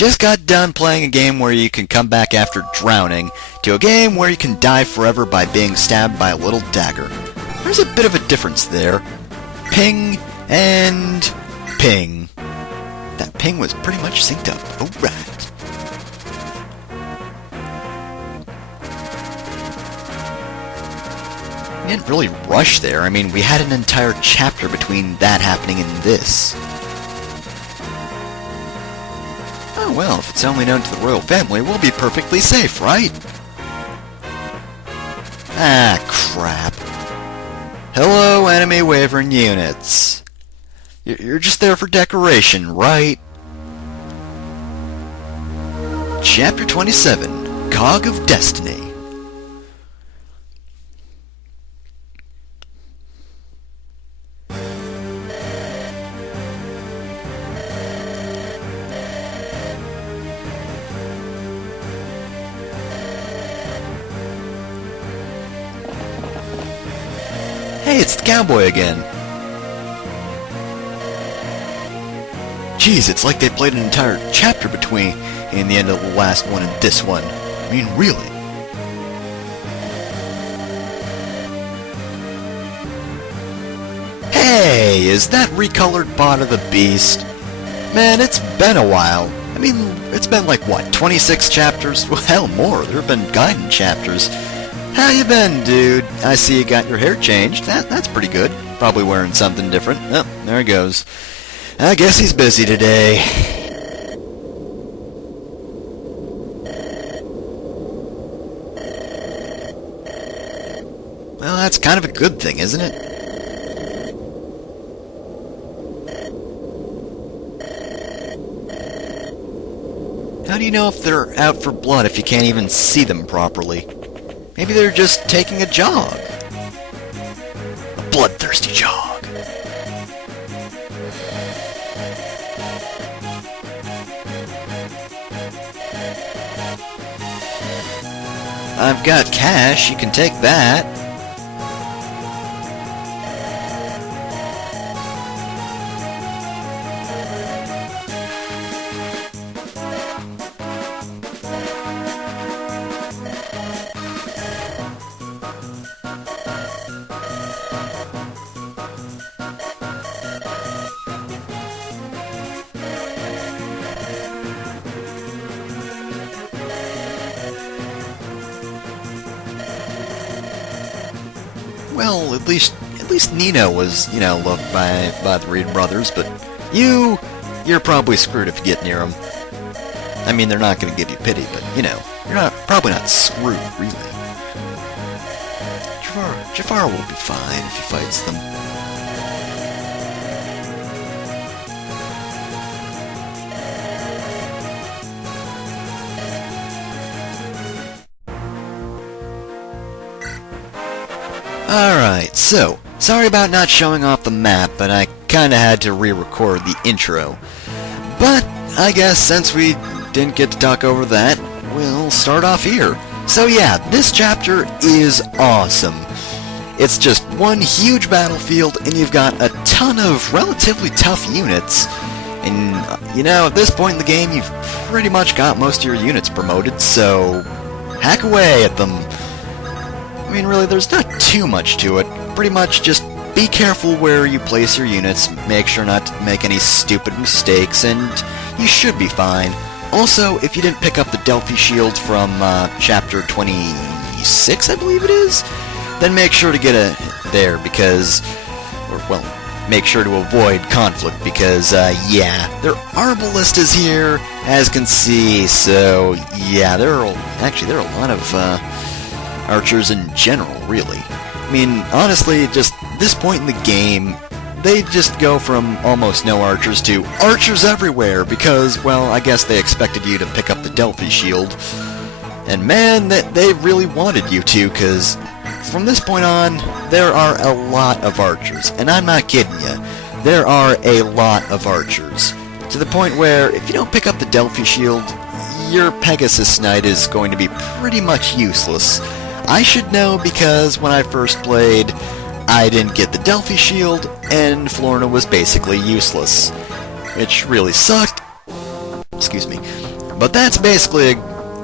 just got done playing a game where you can come back after drowning, to a game where you can die forever by being stabbed by a little dagger. There's a bit of a difference there. Ping and ping. That ping was pretty much synced up. Alright. We didn't really rush there. I mean, we had an entire chapter between that happening and this. Oh well, if it's only known to the royal family, we'll be perfectly safe, right? Ah, crap. Hello, enemy Wyvern units. You're just there for decoration, right? Chapter 27, Cog of Destiny. Hey, it's the cowboy again. Jeez, it's like they played an entire chapter between in the end of the last one and this one. I mean, really. Hey, is that recolored bot of the beast? Man, it's been a while. I mean, it's been like, what, 26 chapters? Well, hell, more. There have been guidance chapters. How you been, dude? I see you got your hair changed. That's pretty good. Probably wearing something different. Oh, there he goes. I guess he's busy today. Well, that's kind of a good thing, isn't it? How do you know if they're out for blood if you can't even see them properly? Maybe they're just taking a jog. A bloodthirsty jog. I've got cash, you can take that. Well, at least Nino was, loved by the Reed brothers, but you're probably screwed if you get near them. I mean, they're not going to give you pity, but, you're probably not screwed, really. Jafar will be fine if he fights them. Alright, so, sorry about not showing off the map, but I kinda had to re-record the intro. But, I guess since we didn't get to talk over that, we'll start off here. So yeah, this chapter is awesome. It's just one huge battlefield, and you've got a ton of relatively tough units. And, at this point in the game, you've pretty much got most of your units promoted, so hack away at them. I mean, really, there's not too much to it. Pretty much just be careful where you place your units, make sure not to make any stupid mistakes, and you should be fine. Also, if you didn't pick up the Delphi Shield from Chapter 26, I believe it is, then make sure to get it there because, make sure to avoid conflict because, yeah, their Arbalistas here, as can see, so, yeah, there are a lot of, archers in general, really. I mean, honestly, just this point in the game, they just go from almost no archers to archers everywhere because, well, I guess they expected you to pick up the Delphi Shield. And man, they really wanted you to, because from this point on, there are a lot of archers. And I'm not kidding you. There are a lot of archers. To the point where, if you don't pick up the Delphi Shield, your Pegasus Knight is going to be pretty much useless. I should know because when I first played, I didn't get the Delphi Shield, and Florna was basically useless. Which really sucked. excuse me. But that's basically,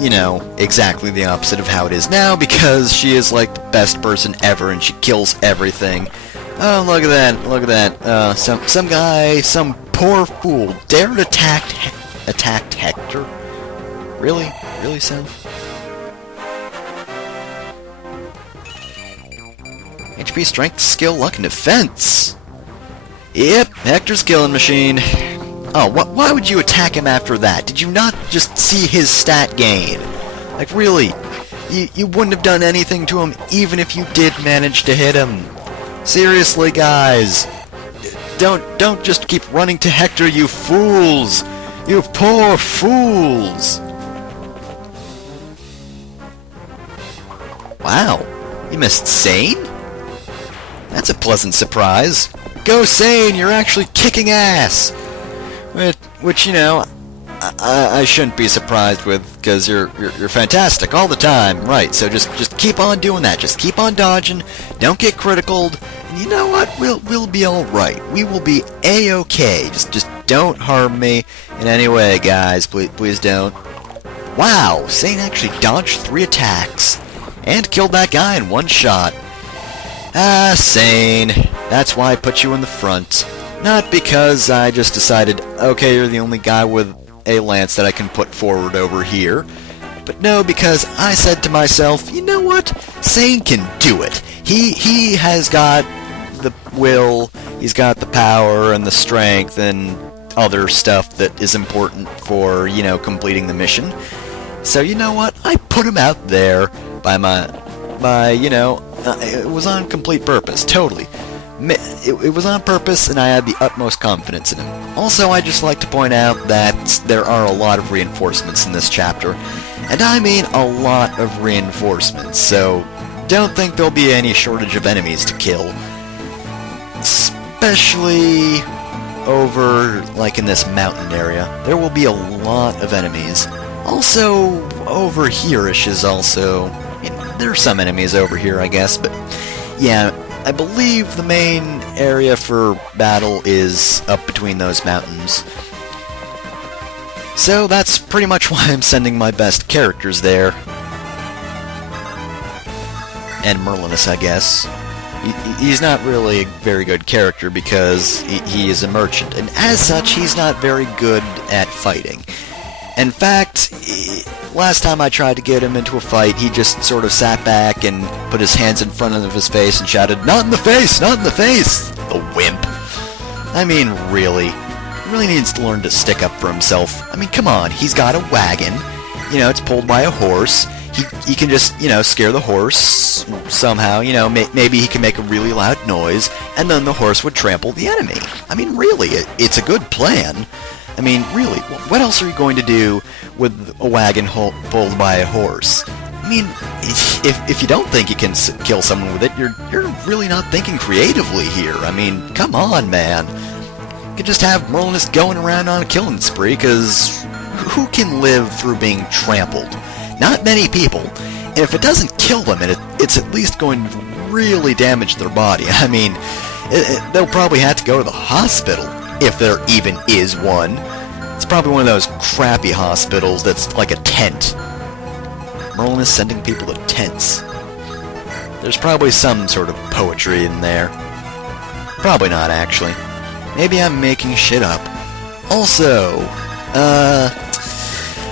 you know, exactly the opposite of how it is now, because she is like the best person ever and she kills everything. Oh, look at that, look at that. Some guy, some poor fool dared attacked Hector? Really? Really, Sam? HP, strength, skill, luck, and defense. Yep, Hector's killing machine. Oh, why would you attack him after that? Did you not just see his stat gain? Like, really? You wouldn't have done anything to him even if you did manage to hit him. Seriously, guys. Don't just keep running to Hector, you fools! You poor fools! Wow, you missed Sane? That's a pleasant surprise. Go Sane, you're actually kicking ass! Which, you know, I shouldn't be surprised with, because you're fantastic all the time, right? So just keep on doing that. Just keep on dodging. Don't get criticaled. And you know what? We'll be all right. We will be a-okay. Just don't harm me in any way, guys. Please don't. Wow, Sane actually dodged 3 attacks and killed that guy in 1 shot. Ah, Sane. That's why I put you in the front. Not because I just decided, okay, you're the only guy with a lance that I can put forward over here. But no, because I said to myself, you know what? Sane can do it. He has got the will, he's got the power and the strength and other stuff that is important for, you know, completing the mission. So you know what? I put him out there by you know, it was on complete purpose, totally. It was on purpose, and I had the utmost confidence in him. Also, I'd just like to point out that there are a lot of reinforcements in this chapter. And I mean a lot of reinforcements, so don't think there'll be any shortage of enemies to kill. Especially over, like, in this mountain area. There will be a lot of enemies. Also, over here-ish is also... You know, there are some enemies over here, I guess, but... Yeah, I believe the main area for battle is up between those mountains. So that's pretty much why I'm sending my best characters there. And Merlinus, I guess. He's not really a very good character because he is a merchant, and as such, he's not very good at fighting. In fact, last time I tried to get him into a fight, he just sort of sat back and put his hands in front of his face and shouted, "Not in the face! Not in the face!" The wimp. I mean, really. He really needs to learn to stick up for himself. I mean, come on, he's got a wagon. You know, it's pulled by a horse. He can just, you know, scare the horse somehow. You know, maybe he can make a really loud noise, and then the horse would trample the enemy. I mean, really, it's a good plan. I mean, really, what else are you going to do with a wagon pulled by a horse? I mean, if you don't think you can kill someone with it, you're really not thinking creatively here. I mean, come on, man. You could just have Merlinus going around on a killing spree, because who can live through being trampled? Not many people. And if it doesn't kill them, it's at least going to really damage their body. I mean, they'll probably have to go to the hospital. If there even is one. It's probably one of those crappy hospitals that's like a tent. Merlin is sending people to tents. There's probably some sort of poetry in there. Probably not, actually. Maybe I'm making shit up. Also,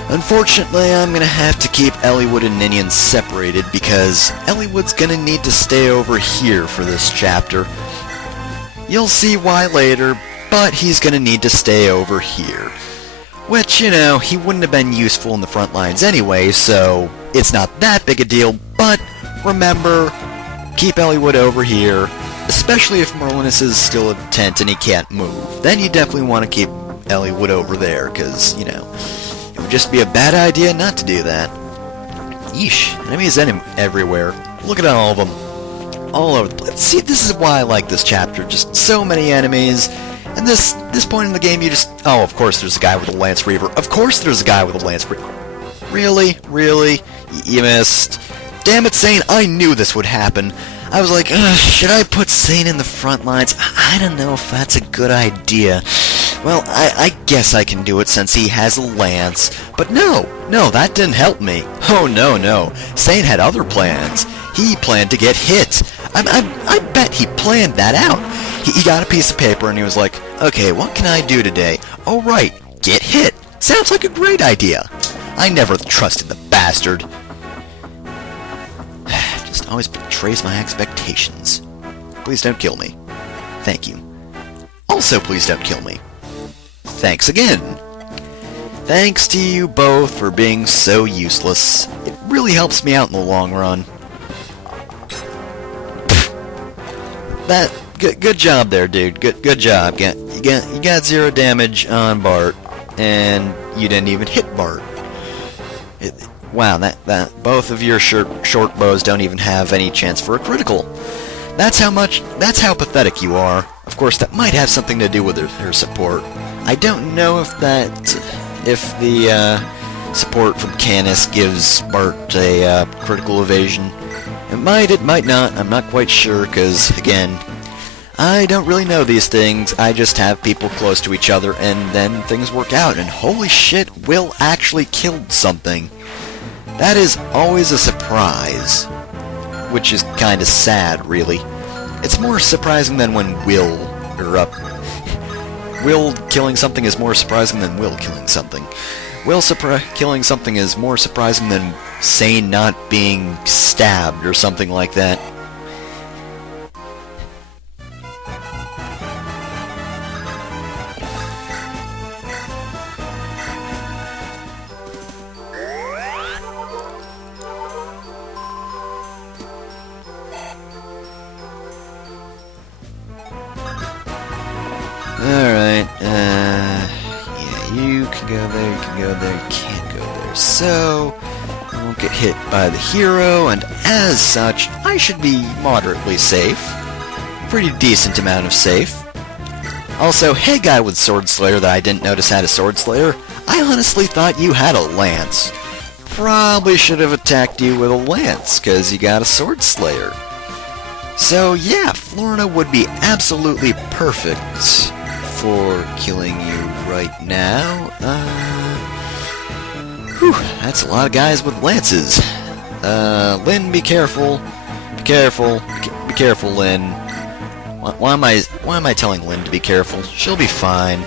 unfortunately, I'm gonna have to keep Eliwood and Ninian separated because Eliwood's gonna need to stay over here for this chapter. You'll see why later, but he's gonna need to stay over here. Which, you know, he wouldn't have been useful in the front lines anyway, so it's not that big a deal, but remember, keep Eliwood over here, especially if Merlinus is still at the tent and he can't move. Then you definitely want to keep Eliwood over there, because, you know, it would just be a bad idea not to do that. Yeesh, enemies everywhere. Look at all of them. All over the place. See, this is why I like this chapter. Just so many enemies. And this point in the game, you just... Oh, of course there's a guy with a Lance Reaver. Of course there's a guy with a Lance Reaver. Really? Really? You missed. Damn it, Sane, I knew this would happen. I was like, should I put Sane in the front lines? I don't know if that's a good idea. Well, I guess I can do it since he has a lance. But no, that didn't help me. Oh, no. Sane had other plans. He planned to get hit. I bet he planned that out. He got a piece of paper and he was like, okay, what can I do today? Oh, right, get hit. Sounds like a great idea. I never trusted the bastard. Just always betrays my expectations. Please don't kill me. Thank you. Also, please don't kill me. Thanks again. Thanks to you both for being so useless. It really helps me out in the long run. Good job there, dude. Good job. You got 0 damage on Bart, and you didn't even hit Bart. Wow, that both of your short bows don't even have any chance for a critical. That's how pathetic you are. Of course, that might have something to do with her support. I don't know if the support from Canis gives Bart a critical evasion. It might not. I'm not quite sure, because, again, I don't really know these things. I just have people close to each other, and then things work out, and holy shit, Will actually killed something. That is always a surprise, which is kind of sad, really. It's more surprising than when Will killing something is more surprising than Will killing something. Will killing something is more surprising than Sane not being stabbed or something like that. Alright, yeah, you can go there, you can't go there. So, I won't get hit by the hero, and as such, I should be moderately safe. Pretty decent amount of safe. Also, hey guy with Sword Slayer that I didn't notice had a Sword Slayer, I honestly thought you had a lance. Probably should have attacked you with a lance, cause you got a Sword Slayer. So yeah, Florina would be absolutely perfect for killing you right now. That's a lot of guys with lances. Lynn, be careful. Be careful, Lynn. Why am I telling Lynn to be careful? She'll be fine.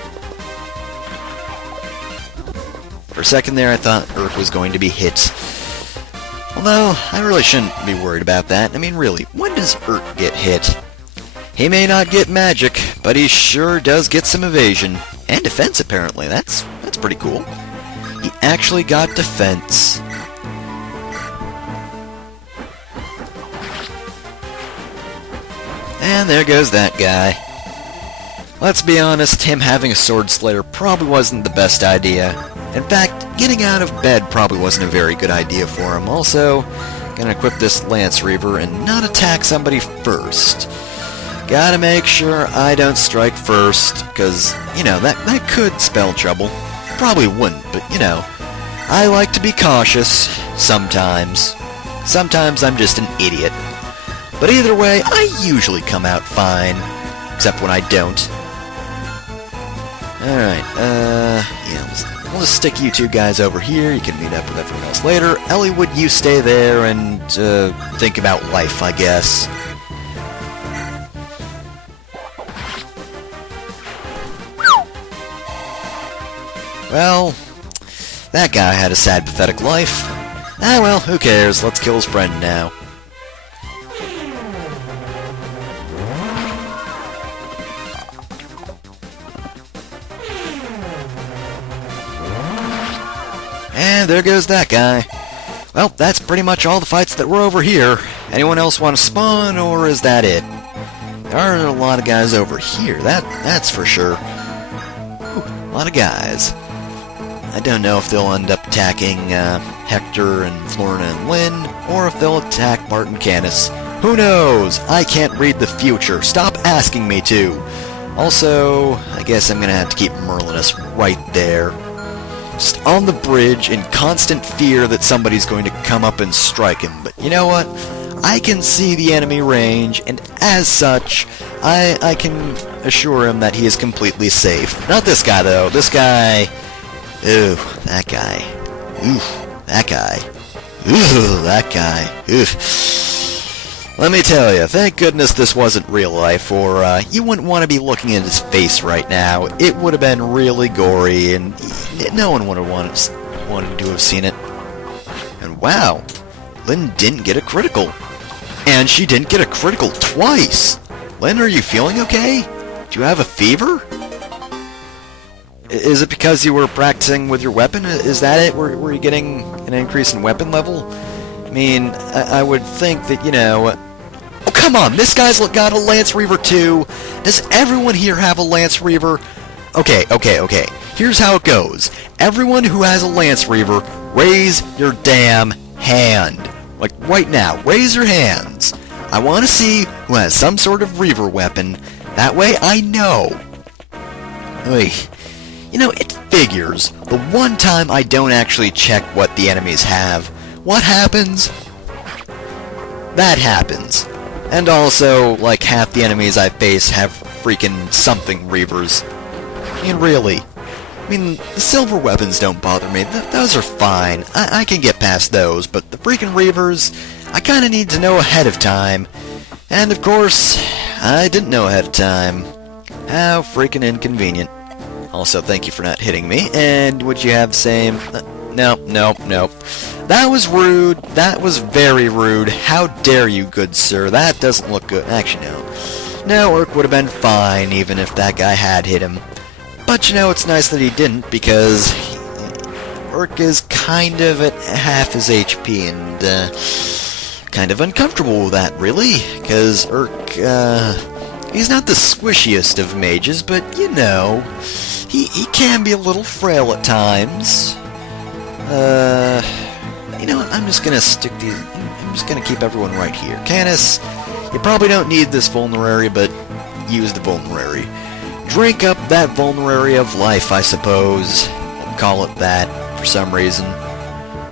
For a second there, I thought Earth was going to be hit. Although, I really shouldn't be worried about that. I mean, really, when does Earth get hit? He may not get magic, but he sure does get some evasion. And defense, apparently. That's pretty cool. He actually got defense. And there goes that guy. Let's be honest, him having a Sword Slayer probably wasn't the best idea. In fact, getting out of bed probably wasn't a very good idea for him. Also, gonna equip this Lance Reaver and not attack somebody first. Gotta make sure I don't strike first, because, you know, that could spell trouble. Probably wouldn't, but, you know, I like to be cautious sometimes. Sometimes I'm just an idiot. But either way, I usually come out fine, except when I don't. Alright, yeah, we'll just stick you two guys over here. You can meet up with everyone else later. Eliwood, you stay there and think about life, I guess. Well, that guy had a sad, pathetic life. Ah well, who cares? Let's kill his friend now. And there goes that guy. Well, that's pretty much all the fights that were over here. Anyone else want to spawn, or is that it? There are a lot of guys over here, that's for sure. Whew, a lot of guys. I don't know if they'll end up attacking Hector and Florina and Lynn, or if they'll attack Martin Canis. Who knows? I can't read the future. Stop asking me to. Also, I guess I'm gonna have to keep Merlinus right there. Just on the bridge in constant fear that somebody's going to come up and strike him. But you know what? I can see the enemy range, and as such, I can assure him that he is completely safe. Not this guy, though. This guy... Ooh, that guy. Ooh, that guy. Ooh, that guy. Ooh. Let me tell you, thank goodness this wasn't real life, or you wouldn't want to be looking at his face right now. It would have been really gory, and no one would have wanted to have seen it. And wow, Lynn didn't get a critical. And she didn't get a critical twice. Lynn, are you feeling okay? Do you have a fever? Is it because you were practicing with your weapon? Is that it? Were you getting an increase in weapon level? I mean, I would think that, you know... Oh, come on! This guy's got a Lance Reaver too! Does everyone here have a Lance Reaver? Okay. Here's how it goes. Everyone who has a Lance Reaver, raise your damn hand. Like, right now, raise your hands. I want to see who has some sort of Reaver weapon. That way I know. Oy. You know, it figures. The one time I don't actually check what the enemies have, what happens? That happens. And also, like, half the enemies I face have freaking something Reavers. I mean, really. I mean, the silver weapons don't bother me. Those are fine. I can get past those, but the freaking Reavers, I kinda need to know ahead of time. And of course, I didn't know ahead of time. How freaking inconvenient. Also, thank you for not hitting me. And would you have the same... No. That was rude. That was very rude. How dare you, good sir. That doesn't look good. Actually, no. No, Urk would have been fine, even if that guy had hit him. But, you know, it's nice that he didn't, because... Urk is kind of at half his HP, and, kind of uncomfortable with that, really. Because Urk, he's not the squishiest of mages, but, you know... He can be a little frail at times. You know what? I'm just gonna I'm just gonna keep everyone right here. Canis, you probably don't need this vulnerary, but use the vulnerary. Drink up that vulnerary of life, I suppose. We'll call it that for some reason.